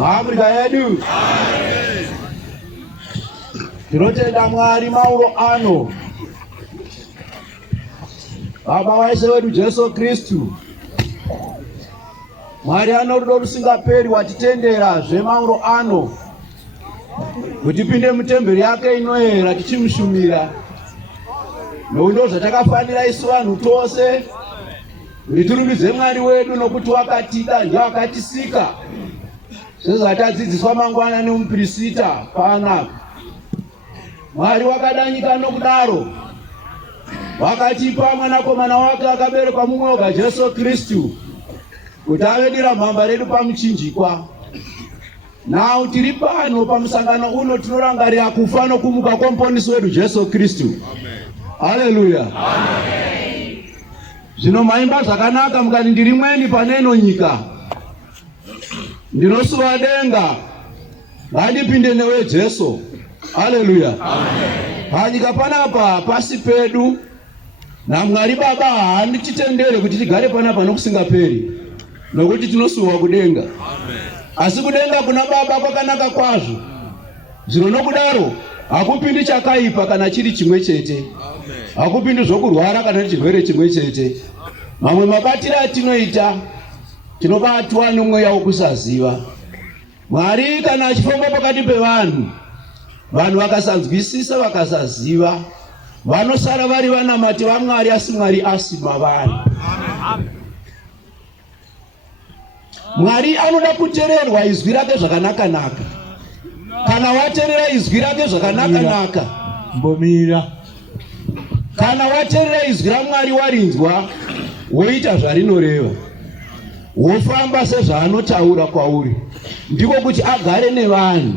Afrika yedu. Tinotenda Mwari mauro ano. Baba waishe wedu Jesu Kristu. Mwari anorudo rusingaperi watitendera zvemauro ano. Kuti tipinde mutemberi yake inoyera tichimushumira. Nokuti zvatakafanira isu vanhu tose. Kuti tirumbidze Mwari wedu nokuti wakatida ndiye akatisika. Sezvatadzidziswa mangwana nemuprista panapa. Mwari wakadanyika nokudaro. Wakatipa mwanakomana wake akaberekwa mumwe oga Jesu Kristu. Kuti ave diramhamba redu pamuchinjikwa. Now tiri pano pamusangano uno tinorangarira kufa nokumuka kwomponesi wedu Jesu Kristu. Haleluya. Amen. Zvino maimba zvakanaka mukati ndiri mweni paneno nyika. Ndinosuva denga. Ngandipinde newe Jesu. Haleluya. Amen. Panyika panapa pasi pedu. Na Mwari Baba haandichitendere kuti tigare panapa nokusingaperi. Nokuti tinosuwa kudenga. Amen. Asi kudenga kuna Baba kwakanaka kwazvo. Zvino nokudaro hakupindi chakaipa kana chiri chimwe chete. Hakupindi zvokurwara kana chirwere chimwe chete. Mamwe mabatiro atinoita tinobatwa nomweya wokusaziva. Mwari kana achifamba pakati pevanhu, vanhu vakasanzwisisa vakasaziva, vanosara vari vanamati vaMwari asi Mwari asima vanhu. Mwari anoda kuteererwa izwi rake zvakanaka-naka. Kana wateerera izwi rake zvakanaka-naka, mbomira. Kana wateerera izwi raMwari warinzwa, woita zvarinoreva. Wofamba sezvaanotaura kwauri. Ndiko kuti agare nevanhu.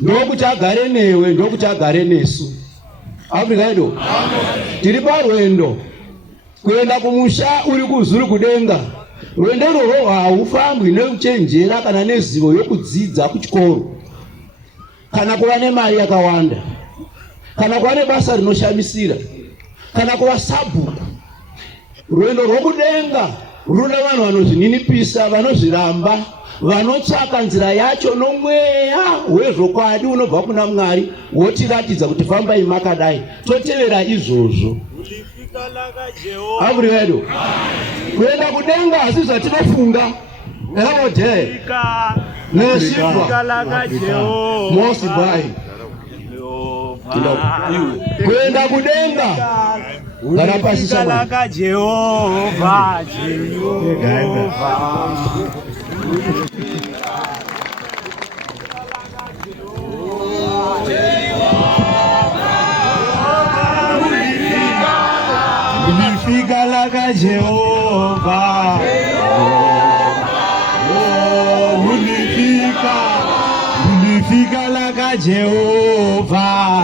Ndokuti agare newe, ndokuti agare nesu. Afrika yedu. Tiri parwendo. Kuenda kumusha uri kuzuri kudenga. Rwendo rwo haufambwi nekuchenjera kana nezivo yokudzidza kuchikoro. Kana kuva nemari yakawanda. Kana kuva nebasa rinoshamisira. Kana kuva sabhuku. Rwendo rwokudenga runoda vanhu vanozvininipisa, vanozviramba, vanotsvaka nzira yacho nomweya wezvokwadi unobva kuna Mwari, wotiratidza kuti fambai makadai. Totevera izvozvo. Afrika yedu. Kuenda kudenga hasi zvatinofunga. Elode. Neshifa. Mosibai. Kuenda kudenga. Garapasisa laka Jehova, Jehova. Ulifika laka Jehova. Ulifika laka Jehova.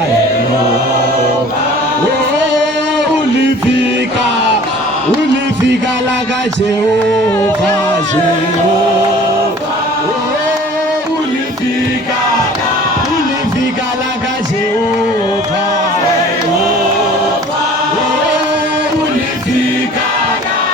Ulifika laka Jehova, Jehova. Ulifika laka Jehova, Jehova. Ulifika laka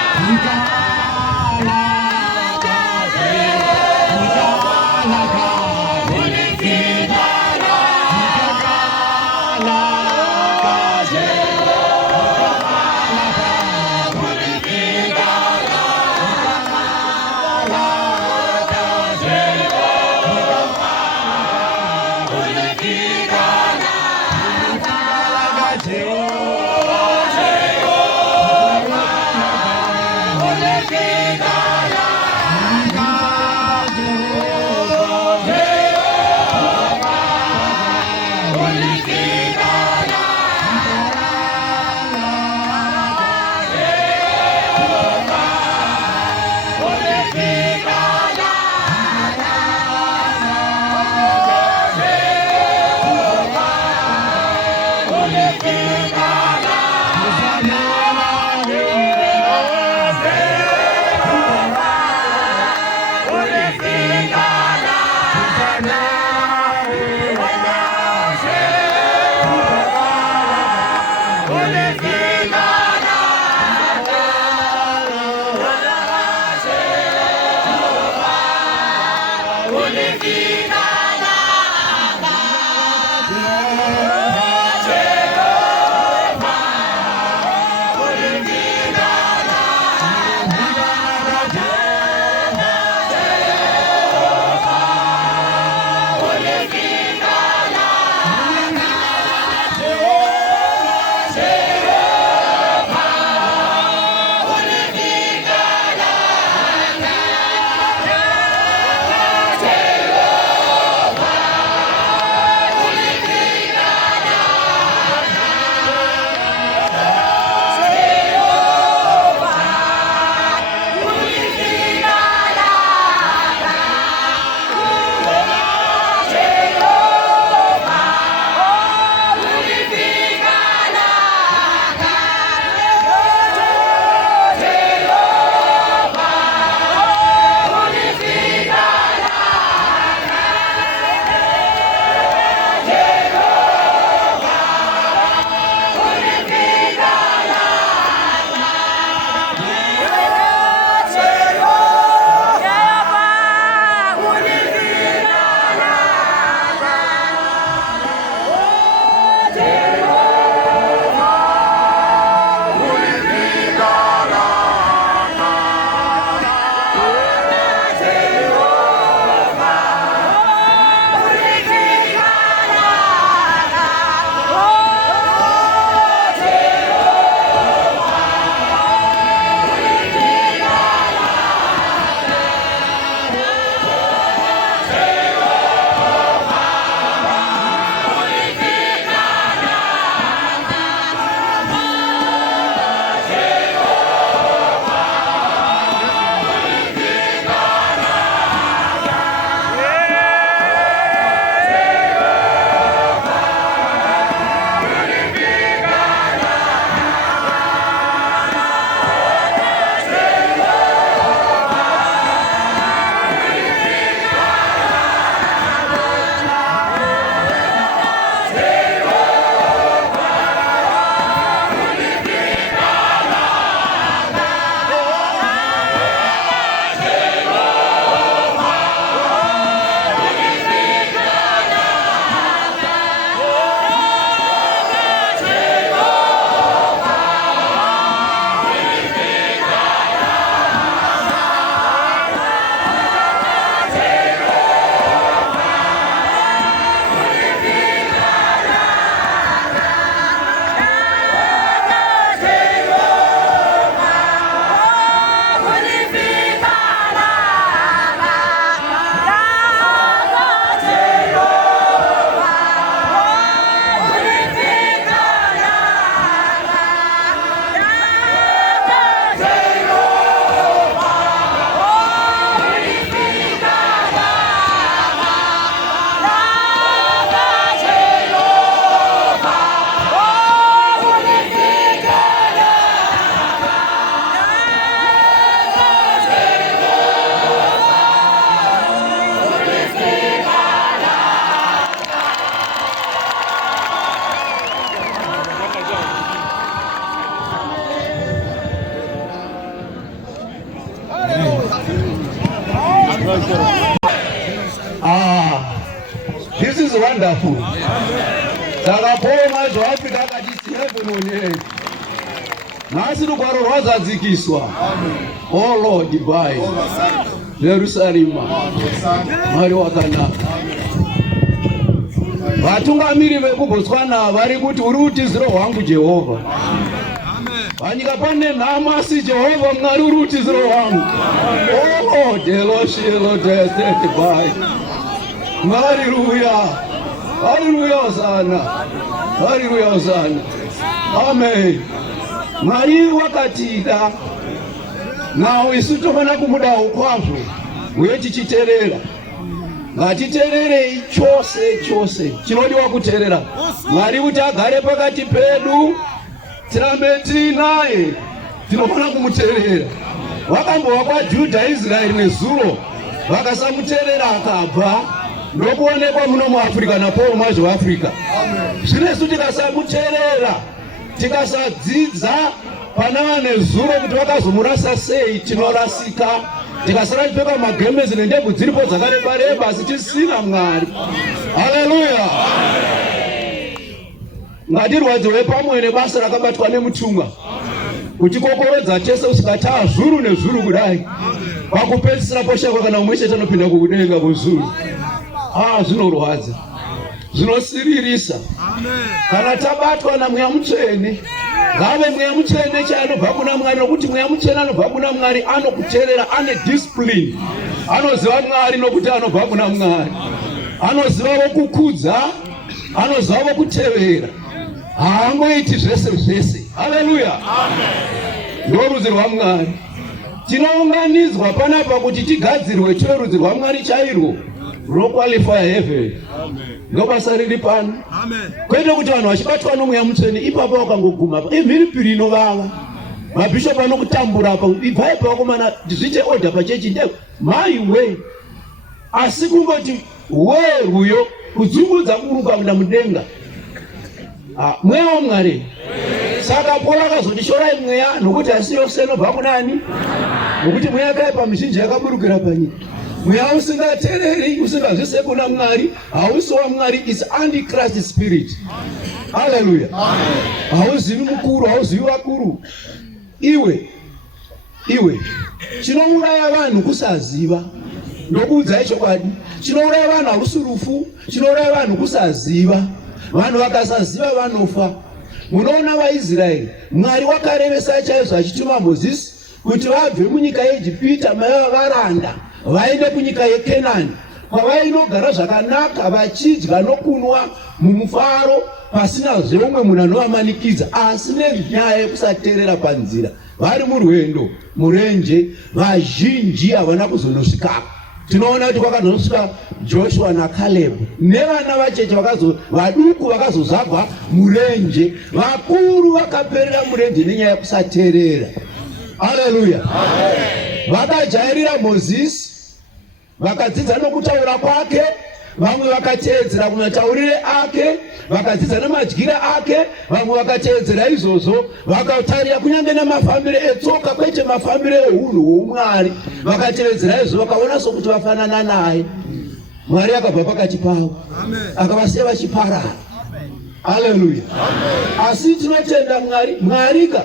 This is wonderful. Takapoma zvawapika akati heaven on earth. Nasi rugwaro rwazadzikiswa. Oh Lord, by Jerusalem. Mwari wakanaka. Vatungamiri vekuBotswana vari kuti uri utiziro hwangu Jehovha. Panyika pane nhasi Jehovha Mwari uri utiziro hwangu. Oh Lord, Elohim, tested by. Hallelujah. Hallelujah, Hosanna. Hallelujah, Hosanna. Amen. Mwari wakatida. Nawo isu tofana kumudawo kwazvo uye tichiteerera. Ngatiteererei chose chinodiwa kuteerera. Mwari kuti agare pakati pedu tirambe tinaye, tinofana kumuteerera. Wakambova kwaJudha, Israeri nezuro vakasamuteerera akabva ndokuonekwa muno muAfrica napo mazvo Africa. Zvinesu tikasamuteerera, tikasadzidza pana vane zuro kuti vakazomurasa sei, tinorasika tikasara tipfeka magemezi nendebvu dziripo dzakareba asi tisina Mwari. Haleluya. Ngatirwadziwe pamwe nebasa rakabatwa nemutumwa kutikokorodza tese usikataa zuru nezuru kudai pakupedzisira poshakwa kana umwe chete anopinda kukudenga kuzuru. Zvinorwadza, zvinosiririsa. Kana tabatwa naMweya Mutsvene, ngave Mweya Mutsvene chaanobva kuna Mwari, nokuti Mweya Mutsvene anobva kuna Mwari anokuteerera, ane discipline, anoziva Mwari nokuti anobva kuna Mwari, anoziva wokukudza, anoziva wokutevera, haangoiti zvese zvese. Haleluya. Ndorudzi rwaMwari. Tinounganidzwa panapa kuti tigadzirwe tive rudzi rwaMwari chairwo roqualify heaven. Ndobasa riri pano. Kwete kuti vanhu vachibatwa noMweya Mutsvene ipapo vakangoguma imhiripiri inovava, mabhishopu anokutambura apa, ibvai pavakomana zviite order pachechi ndeko my way, asi kungoti we rwuyo kudzungudza kuruka kuenda mudenga. Mweya waMwari. Saka Paul akazoti shorai mweya nokuti asi yose inobva kunani, nokuti mweya yakaipa mizhinji yakaburukira panyika. Mweya usingateereri, usingazvise kuna Mwari, hausi waMwari, is antichrist spirit. Haleluya. Hauzivi mukuru, hauzivi vakuru. Iwe chinouraya vanhu kusaziva. Ndokuudzai chokwadi, chinouraya vanhu hausi rufu, chinouraya vanhu kusaziva. Vanhu vakasaziva vanofa. Munoona vaIsraeri, Mwari wakarevesa chaizvo achituma Mozisi kuti vabve munyika yeIjipita maiva varanda vaende kunyika yeKenani, kwavainogara zvakanaka vachidya nokunwa mumufaro pasina zveumwe munhu anovamanikidza. Asi nenyaya yekusateerera panzira, vari murwendo murenje, vazhinji havana kuzonosvikako. Tinoona kuti kwakazonosvika Joshua naCaleb nevana vacheche vaduku vakazozagwa murenje, vakuru vakaperera murenje nenyaya yekusateerera. Haleluya. Vakajairira Mozisi, vakadzidza nokutaura kwake, vamwe vakateedzera kumataurire ake, vakadzidza nemadyire ake, vamwe vakateedzera izvozvo, vakatarira kunyange namafambiro etsoka kwete mafambiro ehunhu hwoumwari, vakateedzera izvo, vakaona sokuti vafanana naye. Mwari akabva pakati pavo akavasiya vachiparara. Haleluya. Asi tinotenda Mwarika.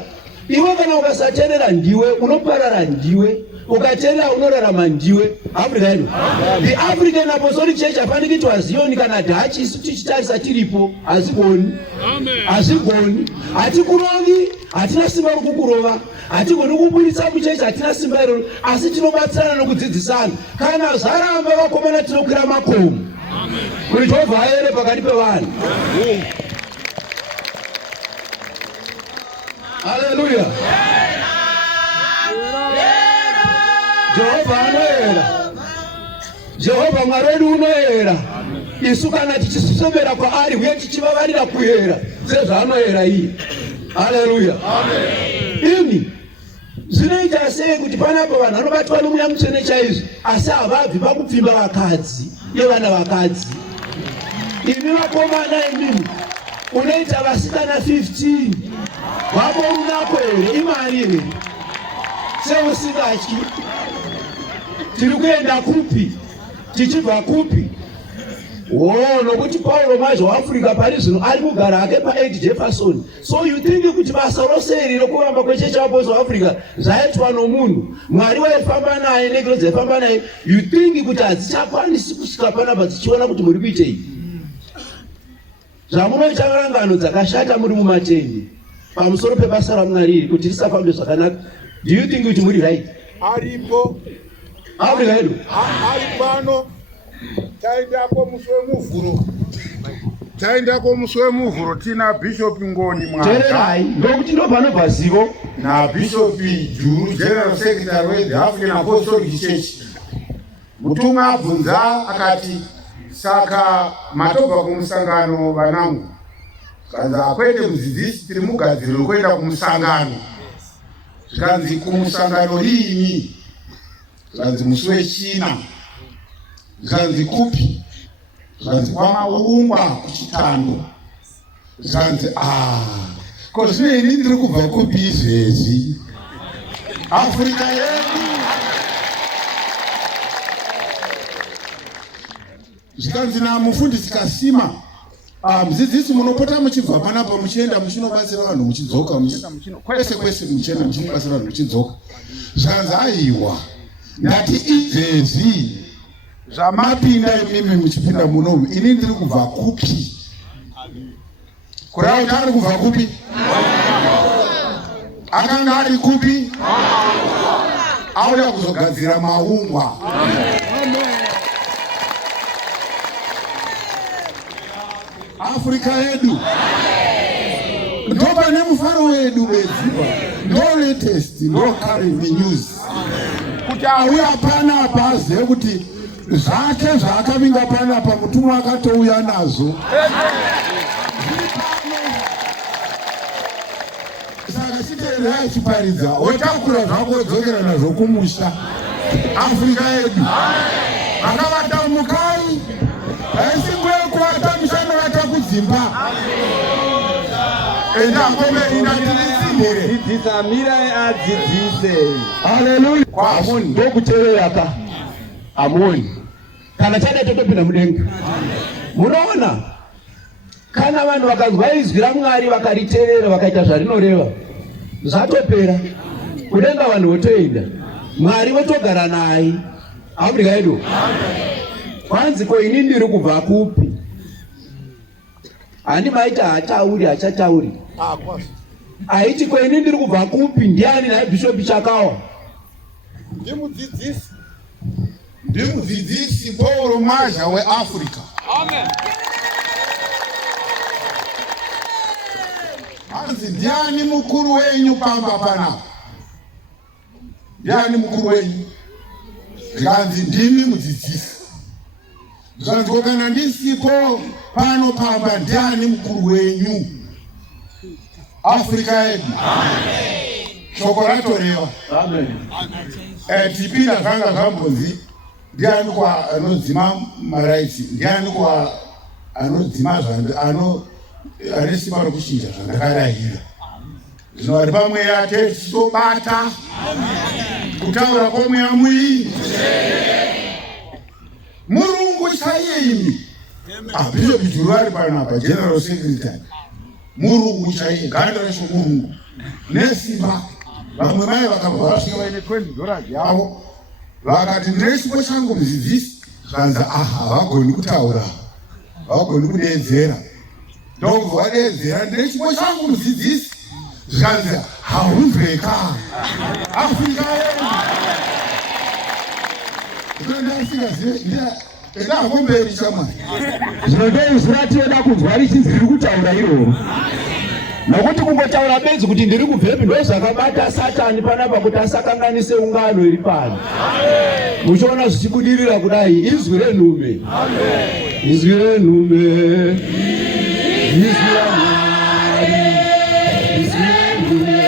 Iwe kana ukasateerera ndiwe unoparara, ndiwe ukateerera unorarama, ndiwe. Africa yedu, the African Apostolic Church afanikitwa Zioni kana Dhachi, isu tichitarisa tiripo, hazigoni. Hatikurovi, hatina simba rokukurova, hatigoni kubuditsa muchechi, hatina simba iroro, asi tinobatsirana nokudzidzisana. Kana zvaramba vakomana tinokwira makomo kuti Jehovha aere pakati pevanhu. Haleluya. Jehovha anoera. Jehovha Mwari wedu unoera. Isu kana tichisosomera kwaari uye tichivavarira kuera sezvaanoera iye. Haleluya. Ini zvinoita sei kuti panapa vanhu vanobatwa noMweya Mutsvene chaizvo asi havabvi pakupfimba vakadzi nevana vakadzi? Imi vakomana, imimi unoita vasikana 15 wako unako here? Imari here? Seusingatyi. Tiri kuenda kupi? Tichibva kupi? Nokuti Paulo mazvo waAfrica pari zvino ari kugara hake pa8 Jefferson. So you think kuti basa rose iri rokuvamba kwechechi Apostolic Africa zvaitwa nomunhu, Mwari waifamba naye nekerezi yaifamba naye, you think kuti hadzichakwanisi kusvika panapa dzichiona kuti muri kuitei? Zvamunoita rangano dzakashata muri mumatende pamusoro pebasa raMwari iri kuti risafambe zvakanaka. Do you think kuti muri right? Aripo Africa yedu pano taendako musi wemuvhuro tina Bishop Ngoni Mwanga, ndokuti ndopanobva zivo, na Bishop Juru, General Secretary we the African Apostolic Church. Mutumwa abvunza akati, saka matobva kumusangano vanangu? Kanza akwete mudzidzisi tiri mugadziriro kuenda kumusangano. Zvikanzi kumusangano riini? Zvikanzi musi wechina. Zvikanzi kupi? Zvikanzi kwaMaungwa kuChitando. Zvikanzi ko zvino ini ndiri kubva kupi izvezvi? Africa yedu. Zvikanzi namufundisi Kasima, mudzidzisi munopota muchibva panapa muchienda muchinobatsira vanhu muchidzoka, kwese kwese muchienda muchinobatsira vanhu muchidzoka. Zvikanzi aiwa, ndati izvezvi zvamapinda imimi muchipinda munomu, ini ndiri kubva kupi? Kurauti ari kubva kupi? Akanga ari kupi? Auya kuzogadzira Maungwa. Afrika yedu ndo pane mufaro wedu wedziva, ndo latest, ndo current news. Kuti auya panapa azive kuti zvake zvaakavinga panapa mutumwa akatouya nazo. Saka chiteererai chiparidza, wotakura zvako wodzokera nazvo kumusha. Afrika yedu akavata mukai, haisi nguva yekuvata mushano vata kudzimba. Enda ngombe inatirisindere dzidzisa mirai adzidzise. Haleluya. Amoni ndokuteerera ka. Amoni. Kana chada totopinda mudenga. Munoona? Kana vanhu vakanzwa izwi raMwari vakariteerera vakaita zvarinoreva, zvatopera. Kudenga vanhu votoenda. Mwari votogara naye. Afrika yedu. Kwanzi ko ini ndiri kubva kupi? Ani maita hatauri hachatauri. Aiti ko ini ndiri kubva kupi? Ndiani naye Bishop Chakawa? Ndimudzidzisi Paul Mazha weAfrica. Amen. Anzi ndiani mukuru wenyu pamba panapa? Ndiani mukuru wenyu? Ndikanzi ndimi mudzidzisi. Ndikanzi kana ndisipo pano pamba ndiani mukuru wenyu? Afrika yedu. Shoko ratoreva. Tipinda zvanga zvambonzi ndiani kwa anodzima maraiti, ndiani kwa anodzima ane simba rokuchinja zvandakarayira. Zvino ari pamweya tisobata kutaura kwomweya muiri. Murungu chaiye imi. Bishop Juru ari panapa, General Secretary. Murungu chaiye, ganda murungu. Nesimba. Vamwe mai vakabva vasvika vaine $20 yavo. Vakati ndinesipo changu mudzidzisi. Zvanzi havagoni kutaura, havagoni kudeedzera. Ndobva vadeedzera, ndinesipo changu mudzidzisi. Zvanzi haumveka. Afrika yedu. Ndakomberi chamwari. Zvinodai zvirati weda kunzwa richinzi riri kutaura iro. Nokuti kungotaura bedzi kuti ndiri kubvepi ndozvakabata Satani panapa kuti asakanganise ungano iri pano. Muchiona zvichikudirira kudai, izwi renhume. Izwi renhume. Izwi raMwari. Izwi renhume.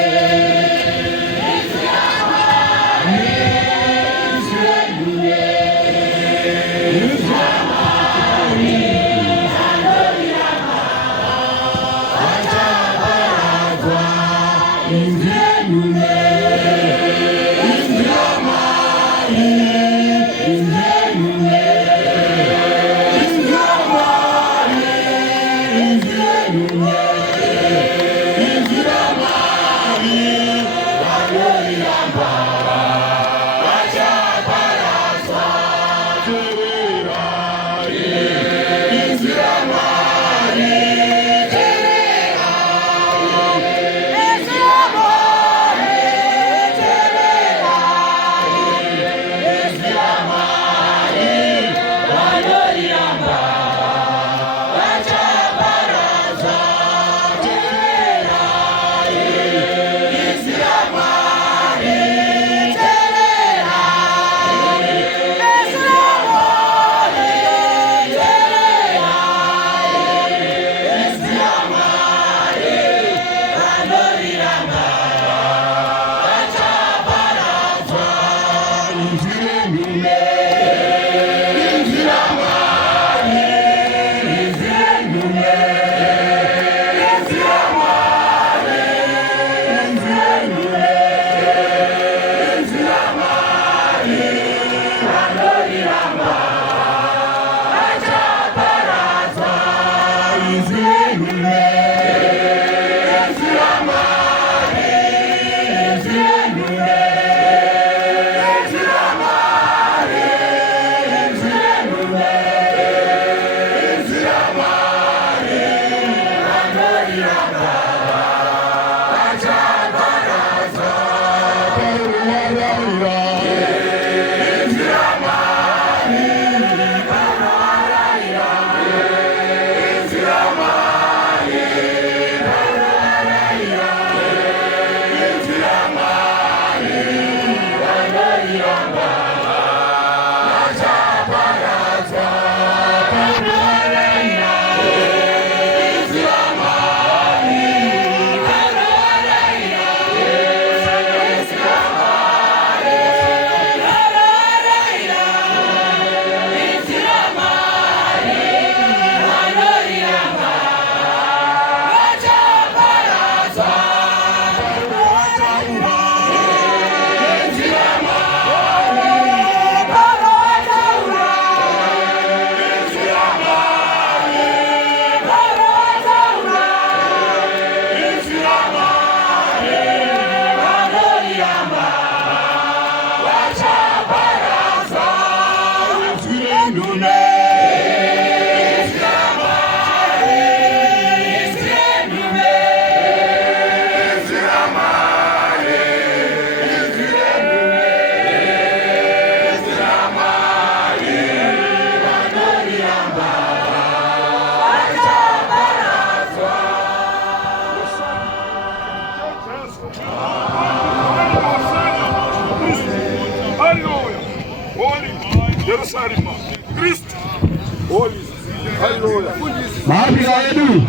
Maafisa edu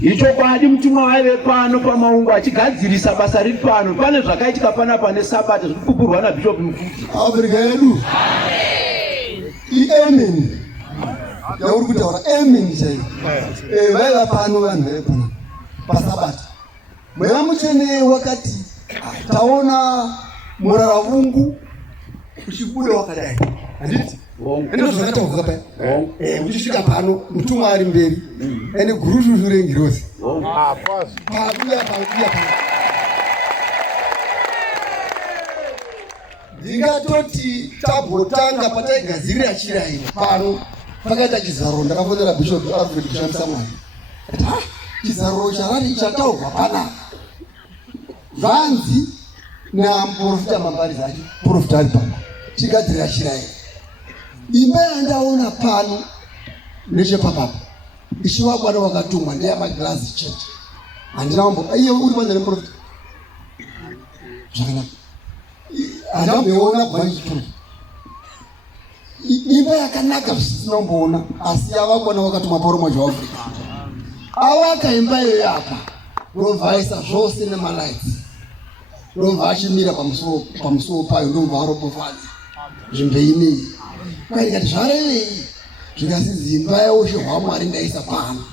icho kwadi mtumwa waive pano paMaungwa achigadzirisa basa riri pano. Pane zvakaitika panapa neSabbath zvirikupupurwa naBishop Mfuti. Afrika edu. Amen. Yauri kutaura amen chaiyo. Vaiva pano vanhu vaiva pano paSabbath. Mweya Mutsvene wakati taona muraravungu uchibuda wakadai. Handiti? Endo zvakataurwa paya. Uchisvika pano mutumwa ari mberi. Ene gurushushu rengirozi. Pabuya. Ndingatoti tabotanga pataigadzirira chiraino pano pakaita chizaro ndakafonera Bishop Alfred kushamisa Mwari. Chizaro charari chataurwa pana. Vanzi namuprofita mambariza achi profita ari pano. Chigadzirira chiraino. Imba yandaona pano nechepapapa ichivakwa wakatumwa ndeyamagirazi church. Handina mambo iye uri panze neprofita zvakanaka. Handamboona kubva imba yakanaka zvisina mboona asi yavakwana wakatumwa paroma zvaAfrica. Avaka imba iyoyo apa rovhaisa zvose nemalights. Rovha achimira pamusoro payo ndobva arobofadzi nzvimbo inei. Kwaikati zvarevei zvikasizi imba yaushe hwaMwari ndaisa pano.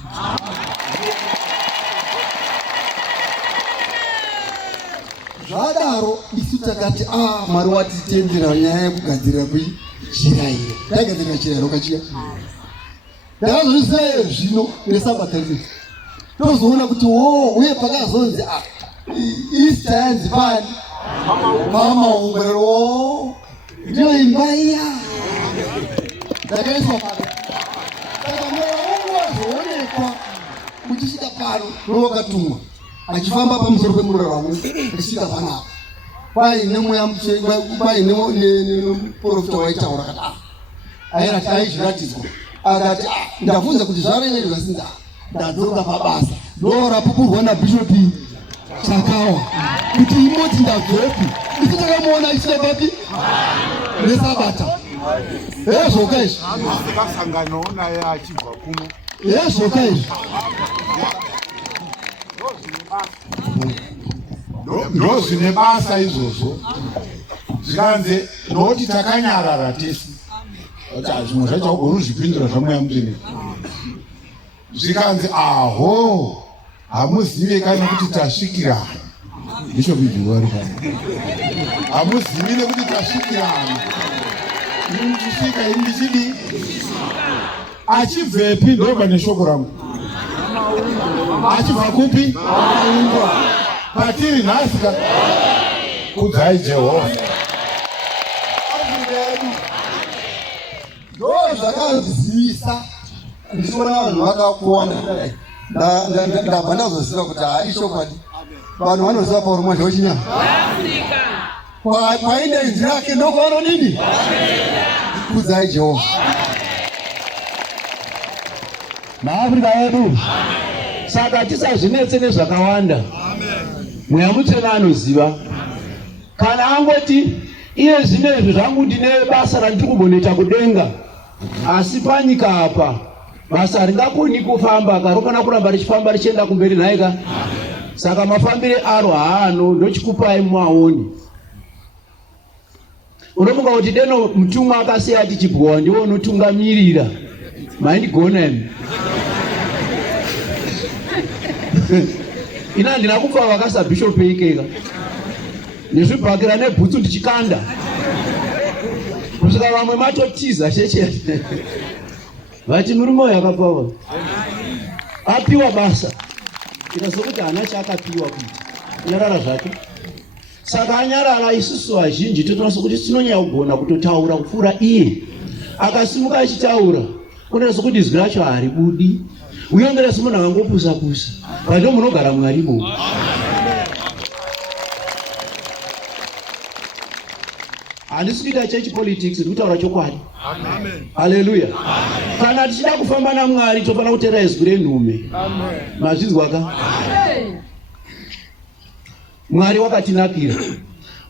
Zvadaro isu takati Mwari watitendera nyaya yekugadzirira chirairo. Taigadzirira chirairo kachiya. Ndakazozviziva zvino neSabbath iri. Tozoona kuti uye pakazonzi Easter yanzi pani PARAMOUNT ndiyo imba iya. Ndakaiswa pano. Saka mweya wangu wazoonekwa uchisvika pano nowakatumwa achifamba pamusoro pemuraraungu achisvika panapa. Paine mweya Mutsvene, paine neprofita waitaura kati airati aizviratidzwa akati ndabvunza kuti zvarevei zvasinzi ndadzoka pabasa ndorapupurwa naBishop Chakawa kuti imoti ndabvepi. Isu takamuona achisvika papi neSabata. Zvoka izvi Takasanganawo naye achibva kuno. Zvoka izvi ndozvine basa izvozvo. Zvikanzi noti takanyarara tese zvimwe zvacho ugoni kuzvipindura zvamweya Mutsvene. Zvikanzi hamuzive kana kuti tasvikirana. Bishop Chibhowa hamuzivi nekuti tasvikirana. Ini muchisvika ini ndichidi achibvepi ndobva neshoko rangu. Achibva kupi? Patiri nhasi kudzai Jehovha. ndo zvakazivisa ndichiona vanhu vakakuona ndabva ndazoziva kuti ishokwadi vanhu vanoziva paurumwa zvochinyama kwaine inzi rake ndokwanodini kudzai Jehovha. maAfrica edu saka tisazvinetse nezvakawanda. Mweya Mutsvene anoziva. Kana angoti iye zvinezvi zvangu ndine basa randiri kumbonoita kudenga, asi panyika apa basa ringakoni kufamba karokana kuramba richifamba richienda kumberi nhaika. Saka mafambire aro haano ndochikupai mumaoni. Unomunga kuti deno mutumwa akasiya ati Chibhowa ndiwo unotungamirira. Maindigona imi. Ina ndina kufa vakasa bishop ikeka. Nezvibhakira nebhutsu ndichikanda. Kusvika vamwe matotiza cheche. Vati murume uyu akapawa. Apiwa basa. Ikazokuti hana chaakapiwa kuti. Nyarara zvake. Saka anyarara isusu vazhinji totonasa kuti tinonyagona kutotaura kupfuura iye. Akasimuka achitaura. Kunoita sokuti zwi racho haribudi. Uyongera semunhu akangopusa-pusa. Vacho munogara Mwaribo. Handisi kuita church politics, kutaura chokwadi. Haleluya. Kana tichida kufamba naMwari tofana kutera zwi renhume. Mazvinzwa ka? Mwari wakatinakira.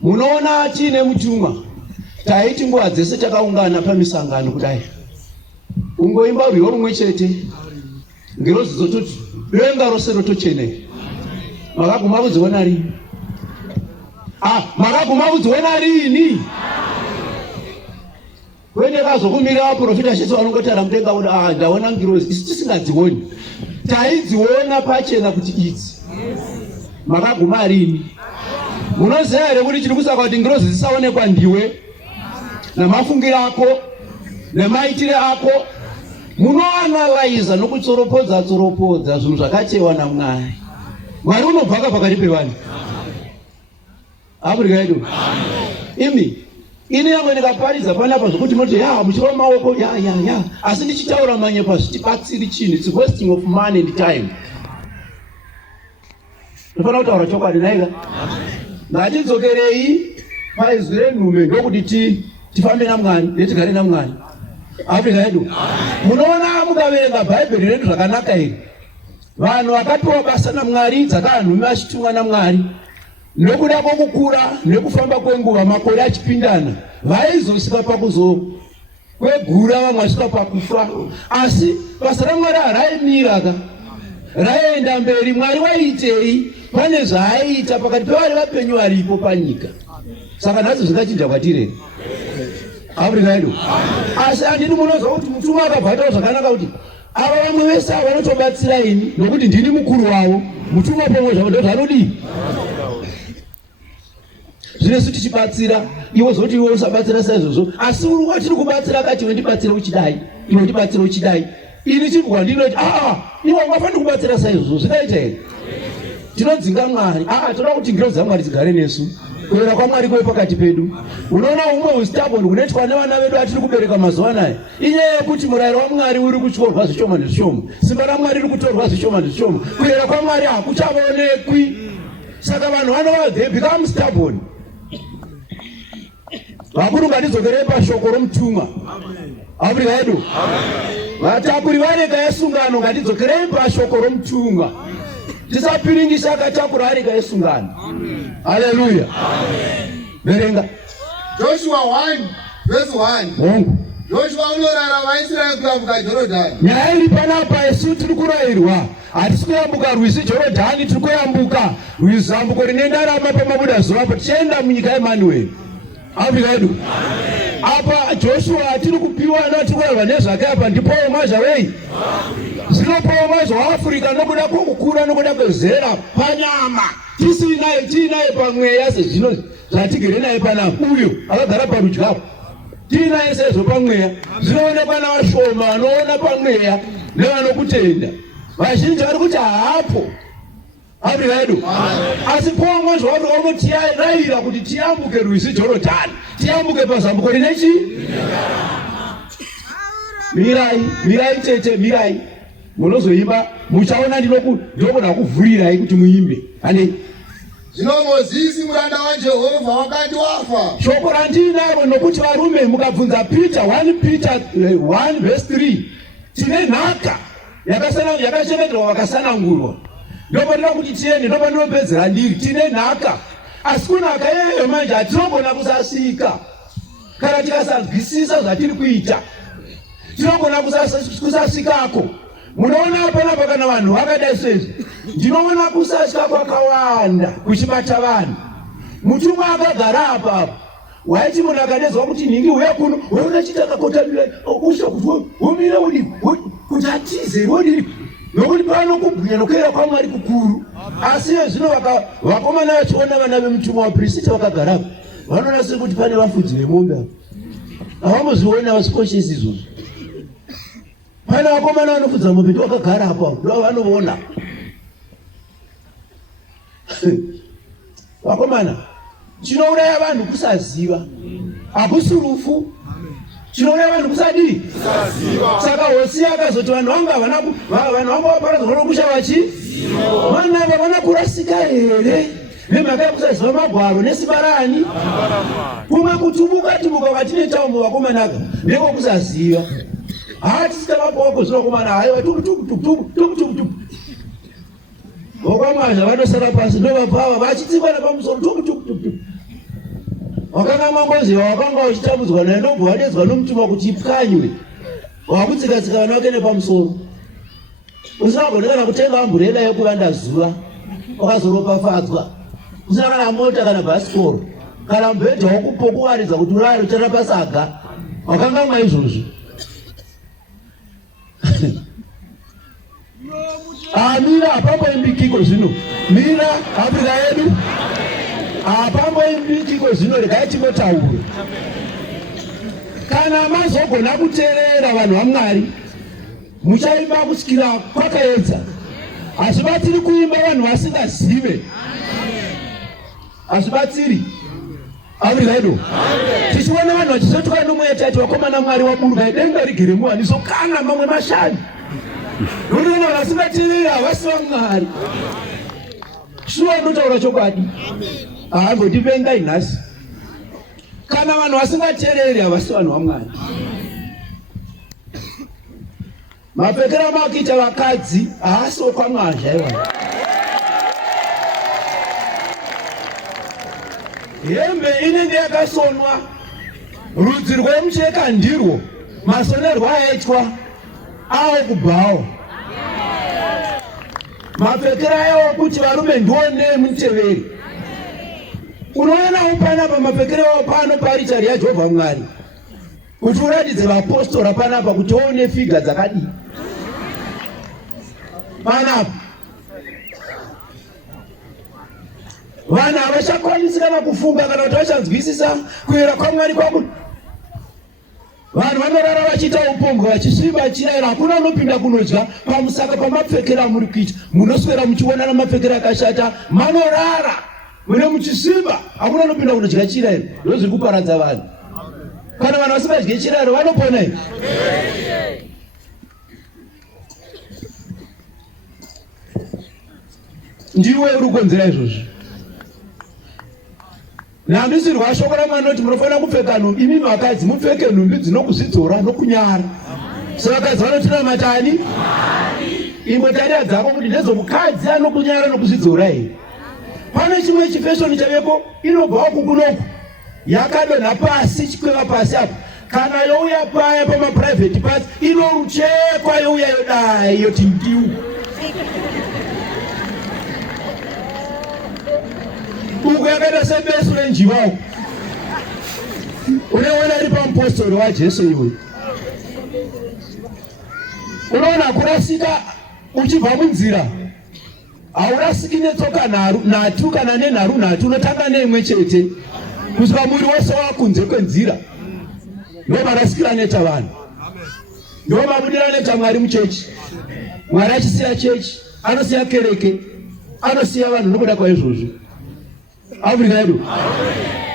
Munoona tiine mutumwa. Taiti nguva dzese takaungana pamisangano kudai. Ungoimba rwiyo rumwe chete. Ngerozi dzototi denga rose rotocheneka. Makaguma kudziona rini? Makaguma kudziona rini? Kwende kazokumira vaprofita chese vanongotara mudenga kuti ndaona ngirozi isi tisingadzioni. Taidziona pachena kuti idzi. Makaguma rini? Munoziva here kuti chiri kusaka kuti ngirozi dzisaonekwa ndiwe namafungiro ako nemaitire ako? Munoanalyza nokutsoropodza zvinhu zvakachewa naMwari. Mwari unobvaka pakati pevanhu. Africa yedu. Imi ine yamwe ndikaparidza panapa zvokuti moti muchirova maoko asi ndichitaura manyepa zvitibatsiri chinhu. It's wasting of money and time. Tofana kutaura chokwadi naika. Ngatidzokerei paizwi renhume ndokuti tifambe naMwari netigare naMwari. Africa yedu. Munoona mukaverenga Bhaibheri redu zvakanaka here. Vanhu vakapiwa basa naMwari dzakavanhume vachitumwa naMwari. Nokuda kwokukura nekufamba kwenguva makore achipindana, vaizosvika pakuzokwegura vamwe vasvika pakufa. Asi basa raMwari haraimira ka. Raenda mberi. Mwari waitei? Pane zvaaita pakati pevari vapenyu varipo panyika. Saka nhasi zvingachinja kwatiri. Africa yedu. Asi handini munozwa kuti mutumwa akabvatawo zvakanaka kuti ava vamwe vese ava vanotobatsira ini nokuti ndini mukuru wavo. Mutumwa pomwe zvavo ndozvanodii? Zvinesu tichibatsira, iwo zoti iwe usabatsira saizvozvo. Asi watiri kubatsira akati iwe ndibatsire uchidai, iwe ndibatsire uchidai. Ini chibwa ndinoti iwe ungafanira kubatsira saizvozvo. Zvinoita here? Tinodzinga Mwari. Toda kuti ngirozi dzaMwari dzigare nesu. Kuera kwaMwari kwe pakati pedu. Unoona umwe ustaboni kunoitwa nevana vedu atiri kubereka mazuva anaya. Inyaya yekuti murayiro waMwari uri kutyorwa zvishoma nezvishoma. Simba raMwari riri kutorwa zvishoma nezvishoma. Kuera kwaMwari hakuchavaonekwi. Saka vanhu vanova they become stubborn. Vakuru ngatidzokerei pashoko romutumwa. Africa yedu. Vatakuri vareka yesungano ngatidzokerei pashoko romutumwa. Tisapiringisa akatakura areka yesungano. Haleluya. Verenga. Joshua 1 verse 1. Mungu. Joshua unorara vaIsraeri kuyambuka Jorodhani. Nyaya iri panapa yesu tiri kurayirwa. Hatisi kuyambuka rwizi Jorodhani, tiri kuyambuka zambuko rine ndarama pamabuda zuva tichienda munyika yeManuel. Africa yedu. Apa Joshua atiri kupiwa tiri kurayirwa nezvake apa ndipowo mazvawei. Zvinopowo mazvaAfrica nokuda kwokukura nokuda kwezera panyama. Tiinaye pamweya sezvino zvatigere naye panapa. Uyo akagara parudyi apo. Tiinaye sezvo pamweya. Zvinoonekwa navashoma vanoona pamweya nevanokutenda. Vazhinji vari kuti haapo. Africa yedu. Asi pomwe zvaAfrica unotiyarayira kuti tiyambuke rwizi Jorodhani. Tiyambuke pazambuko rinechi? Mirai tete, mirai. Munozoimba muchaona ndinokuda kuvhurirai kuti muimbe. Ane Zvino Mozisi muranda waJehovha wakati wafa. Shoko randinaro nokuti varume mukabvunza Peter 1 Peter 1 verse 3 tine nhaka yakachengeterwa vakasanangurwa. Ndopanira kuti tiende, ndopanopedzera ndiri, tine nhaka. Asi kunhaka iyoyo manje hatinogona kusasika kana tikasanzwisisa zvatiri kuita. Tinogona kusasikako. Munoona panapa kana vanhu vakadai sezvi, ndinoona kusasika kwakawanda kuchibata vanhu. Mutumwa akagara apapo waiti munhu akadezwa kuti nhingi uya kuno unachita kakotamira usha kuti umire udi kuti atize wodi nokuti pano kubwinya nokuera kwaMwari kukuru. Asi zvino vakomana vachiona vana vemutumwa waPrisita vakagara apo vanoona sekuti pane vafudzi vemombe apo. Havamuzviona vasikoshesi izvozvo. Pana vakomana vanofudza mombe vakagara apo ndo vanoona. Vakomana, chinouraya vanhu kusaziva. Hakusi rufu. Chinouraya vanhu kusadii? Saka Hosea akazoti vanhu vangu vaparadzwa nokusha vachiziva. Vana vavana kurasika here nemhaka yekusaziva magwaro nesimba rani. Kumwe kutumbuka kwatine taumbo vakomana aka ndekokusaziva. Hatisita mapoko zvino vakomana haiwa tuku. Vakamazha vanosara pasi ndovapava vachitsikana pamusoro tuku. Wakanga mangoziva wakanga uchitambudzwa naye ndobva wadedzwa nomutumwa kuti ipwanywe. Wakutsika-tsika vana vake nepamusoro. Usina kugona kana kutenga amburela yekuvanda zuva wakazoropafadzwa. Usina kana mota kana bhasikoro kana mubhedha wokupokuwaridza kuti urare uchara pasaga. Wakanga mwaizvozvo. Mira apapo imbikiko zvino. Mira Afrika yedu. Apapo imbikiko zvino regai timotaura. Kana mazogona kuteerera vanhu vaMwari muchaimba kusvikira kwakaedza. Hazvibatsiri kuimba vanhu vasingazive. Hazvibatsiri. Afrika yedu. Tichiona vanhu vachizotuka nomweya tati vakomana Mwari waburuka denga rigere muwaniso kana mamwe mashanu. Ndoona vasingateerera havasi vaMwari. Shuwa ndotaura chokwadi. Ngotipengai nhasi. Kana vanhu vasingateereri havasi vanhu vaMwari. Mapfekero amakuita vakadzi haasi okwaMwari zvaiva. Hembe inenge yakasonwa, rudzi rwemucheka ndirwo, masonerwo aitwa awo kubhawo. Mapfekero ayo kuti varume ndione muteveri. Unoona upanapa mapfekero pano paritari yaJehovha Mwari. Kuti uratidze vapostora panapa kuti uone figa dzakadii. Panapa vanhu havachakwanisi kana kufunga kana kuti vachanzwisisa kuyera kwaMwari kwakuti vanhu vanorara vachiita upombwe vachisviba chirayiro. Hakuna unopinda kunodya pamusaka pamapfekero amuri kuita. Munoswera muchiona namapfekero akashata manorara mune muchisviba. Hakuna unopinda kunodya chirayiro. Ndozviri kuparadza vanhu. Kana vanhu vasingadye chirayiro vanopona here? Ndiwe uri kukonzera izvozvo. Nambisirwa shoko raMwari kuti munofanira kupfeka nhumbi. Imi vakadzi mupfeke nhumbi dzinokuzvidzora nokunyara. Saka vakadzi vanotina matani? Imwe tarira dzako kuti ndezomukadzi anokunyara nokuzvidzora here. Pane chimwe chifeshoni chavepo inobva kukunoku yakadonha pasi chikweva pasi apo. Kana youya paya pamaprivate parts inoruchekwa youya yodai yoti ndiu. Uku yakaita sebesu renjiwawo. Unoona ari pamupostori waJesu iwe. Unoona kurasika uchibva munzira. Haurasiki netsoka nhatu kana nenharu nhatu. Unotanga neimwe chete kusvika mwiri wose wakunze kwenzira. Ndo marasikira neta vanhu. Ndo mabudira neta Mwari muchechi. Mwari achisiya chechi, anosiya kereke, anosiya vanhu nokuda kwaizvozvo. Afrika yedu.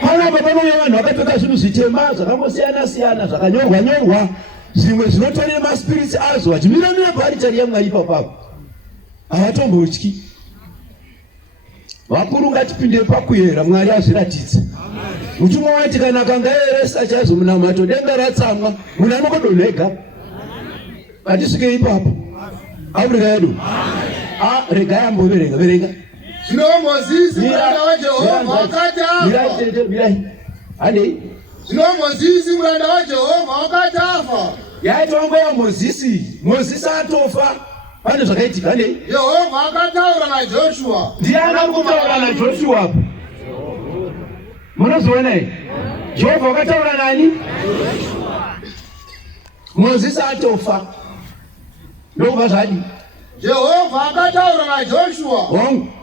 Panapa panouya vanhu vakapfeka zvinhu zvitema zvakangosiyana-siyana zvakanyorwa-nyorwa. Zvimwe zvinotore maspirits azo vachimira paritari yaMwari ipapapo. Havatombotyi. vakuru ngatipinde pakuyera Mwari azviratidze. Mutumwa wati kana kangaeresa chazo munamato denga ratsamwa munhu anokodonhega. Atisvike ipapo. Afrika yedu. Regai amboverenga. Zvino Mozisi muranda waJehovha wakati afa. Zvino Mozisi muranda waJehovha wakati afa. Yaitwa nguva yaMozisi. Mozisi atofa. Pane zvakaitika Jehovha akataura naJoshua. Ndiani ari kutaura naJoshua? Munoziona here? Jehovha akataura nani? Mozisi atofa. Ndokubva zvadi. Jehovha akataura naJoshua.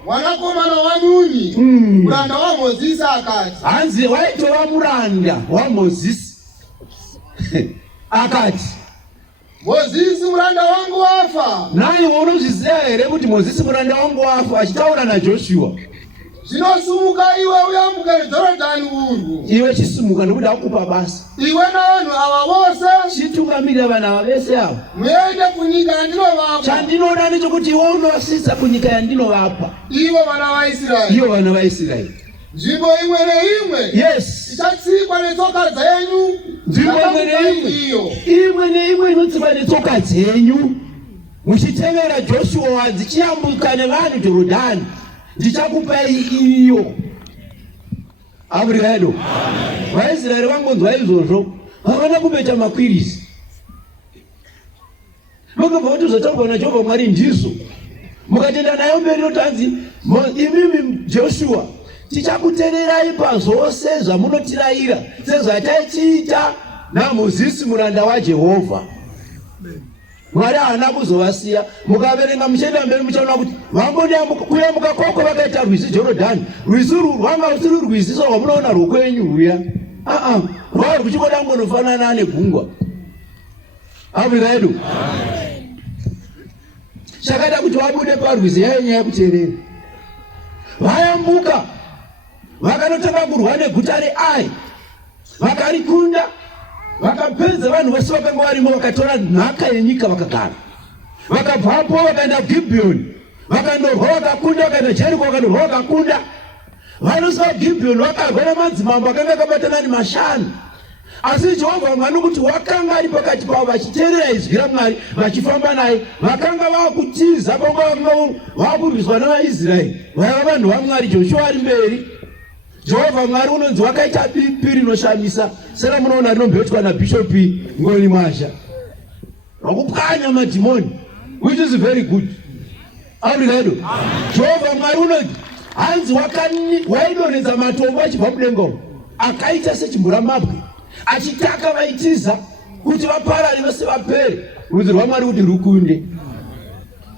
Mwanakomana waNuni. Muranda waMozisi akati. Hanzi waitova muranda waMozisi. Akati. Mozisi muranda wangu wafa. Nani unozviziva here kuti Mozisi muranda wangu wafa achitaura naJoshua? Zvinosumuka iwe uyambuke Jorodhani urwu. Iwe chisumuka nekuti akupa basa. Iwe navanhu ava vose. Chitungamirira vanhu ava vese ava. Muende kunyika yandinovapa. Chandinoda ndechekuti iwe unosisa kunyika yandinovapa. Ivo vana vaIsraeri. Ivo vana vaIsraeri. Nzvimbo imwe neimwe. Yes. Ichatsikwa netsoka dzenyu. Nzvimbo imwe neimwe inotsikwa netsoka dzenyu. Muchitevera Joshua dzichiyambuka nevanhu Jorodhani. Ndichakupai iyo. Afrika yedu. VaIsraeri vangonzwa izvozvo. Havana kubeta makwirisi. Mukabva kutizotaurwa naJehovha Mwari ndizvo. Mukatenda nayo mberi notanzi imimi Joshua tichakutererai pazvose zvamunotirayira sezvataichiita naMozisi muranda waJehovha. Mwari haana kuzovasiya. Mukaverenga muchienda mberi muchaona kuti kuyambuka kwako vakaita rwizi Jorodhani. Rwizi rwanga rusiri rwizi rwamunoona rwokwenyu rwuya. Rwari ruchikoda kungofanana negungwa. Afrika yedu. Chakaita kuti vabude parwizi yainyaya kuteerera. Vayambuka vakanotanga kurwa neguta reAi. Vakarikunda. Vakapedza vanhu vose vakanga varimo vakatora nhaka yenyika vakagara. Vakabvapo vakaenda kuGibheoni. Vakandorwa vakakunda, vakaenda Jeriko vakandorwa vakakunda. Vanosvika kuGibheoni vakarwa namadzimambo akanga akabatana nemashanu. Asi Jehovha Mwari kuti wakanga ari pakati pavo vachiteerera izwi raMwari vachifamba naye. Vakanga vakutiza panguva vakurwiswa navaIsraeri. Vaiva vanhu vaMwari. Joshua ari mberi. Jehovha Mwari unonzi wakaita bipi rinoshamisa. Sera munoona rinombetwa naBishopi Ngoni Mwasha. Wakupwanya madhimoni. Which is very good. Afrika yedu. Jehovha Mwari unonzi hanzi waidonhedza matombo achibva mudenga. Akaita sechimbura-mabwe. Achitaka vaitiza kuti vaparare vose vapere. Rudzi rwaMwari kuti rukunde.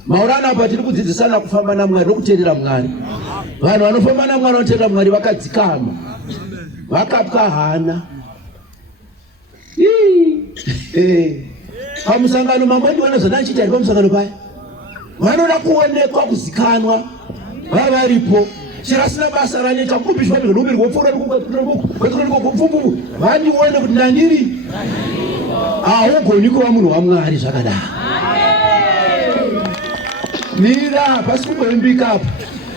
Maurana apa tiri kudzidzisana kufamba naMwari nokuteerera Mwari. Vanhu vanofamba naMwari vanoteerera Mwari vakadzikama. Vakapwa hana. Pamusangano mamweni vanozona achiita ari pamusangano paya. Vanoda kuonekwa kuzikanwa. Varipo. Chirasina basa ranoita kupishwa nezvinomberi wopfuura nekupfumbu. Vandione kuti ndandiri. Haugoni kuva munhu waMwari zvakadaro. Mira pasi kumboimbika apa.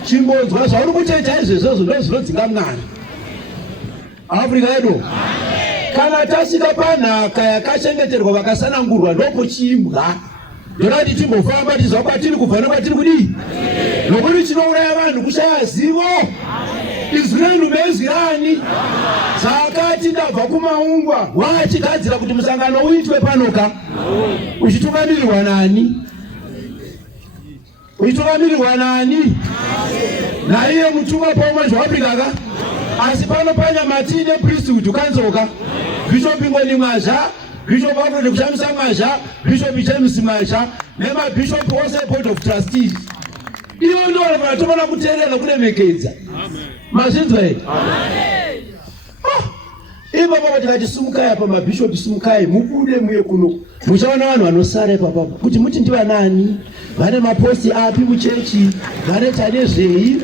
Chimbodzwa zvauri kutoita izvezvo ndozvinodzinga Mwari. Afrika yedu. Kana tasvika panhaka yakachengeterwa vakasanangurwa ndopochimbwa. Ndorati timbofamba tizva kwatiri kubva nekwatiri kudii. Nokuti chinouraya vanhu kushaya zivo. Izwi renyu bezwi rani. Saka ndabva kuMaungwa wachigadzira kuti musangano uitwe panoka. Uchitungamirirwa nani? Uchitungamirirwa nani? Naiye mutumwa paumwe zvaAfrica ka. Asi pano panyamati nepriesthood kanzoka. Bishop Ngoni Mwasha, Bishop Apostolic nokushamisa Mwasha, Bishop James Mwasha, nemabishop ose board of trustees. Iyo ndo vanotomana kuteerera kuremekedza. Mazvinzwa here? Ipapa tikati sumukai apa mabishop sumukai mubude muye kuno. Muchaona vanhu vanosara ipapa kuti muti ndivanani? Vane maposti api muchechi? Vanoita nezvei?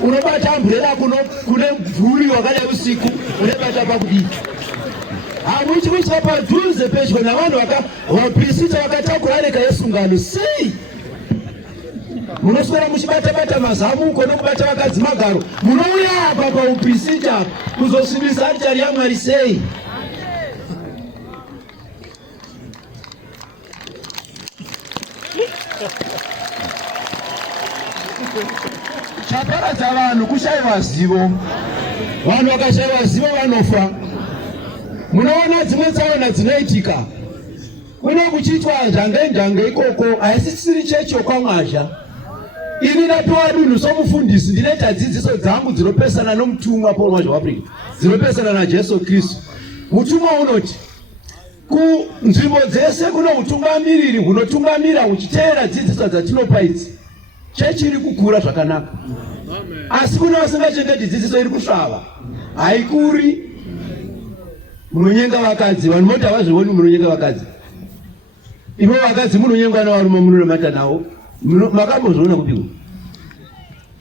Unobata umbrella kune mvuri wakadai usiku, unobata pakudii? Hamuchi kuiswa padhuze pedyo navanhu vaprista vakatakura areka yesungano sei? munoswera muchibata-bata mazamuko nokubata vakadzi magaro, munouya apa paupisita kuzosvibisa aritari yaMwari sei? Chaparadza vanhu kushayiwa zivo. Vanhu vakashayiwa zivo vanofa. Munoona dzimwe tsaona dzinoitika. Kuno kuchiitwa njange ikoko haisisiri chechi yokwamwazha. Ini ndapiwa dunhu somufundisi ndinoita dzidziso dzangu dzinopesana nomutumwa Paul Mwazha weAfrica, dzinopesana naJesu Kristu. Mutumwa unoti kunzvimbo dzese kuno utungamiriri hunotungamira huchiteera dzidziso dzatinopa idzi. Chechi iri kukura zvakanaka. Asi kuna vasingachengeti dzidziso iri kusvava. Haikuri. Munonyenga vakadzi, vanhu moti havazvioni munonyenga vakadzi. Ivo vakadzi munonyengwa navarume munoramata navo. Makambozviona kupiko?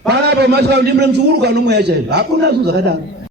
Panapa masvika kuti mune muchiuruka nomweya chaizvo. Hakuna zvinhu zvakadaro.